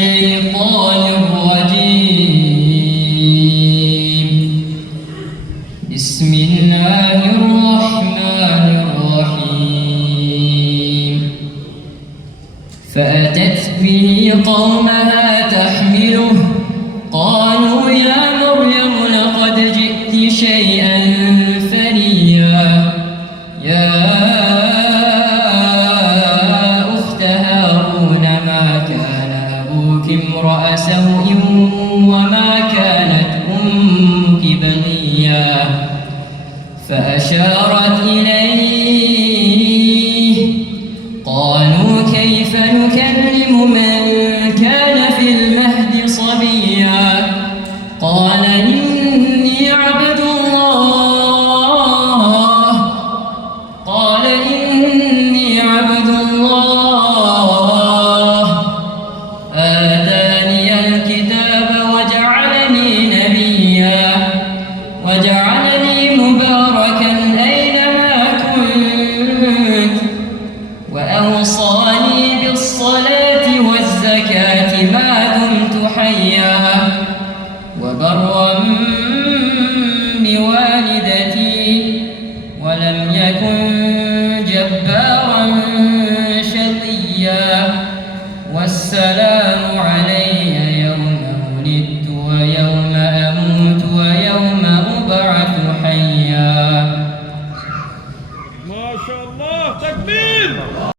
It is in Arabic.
الشيطان الرجيم. بسم الله الرحمن الرحيم. فأتت به قومها تحمله قالوا يا مريم لقد جئت شيئا فريا يا أخت هارون ما كان أبوك امرأ سوء وما كانت أمك بغيا فأشارت إليه قالوا كيف نكلم من كان في المهد صبيا قال إني عبد الله آتاني الكتاب وجعلني نبيا وجعلني مباركا أينما كنت وأوصاني بالصلاة والزكاة ما دمت حيا وبرا بوالدي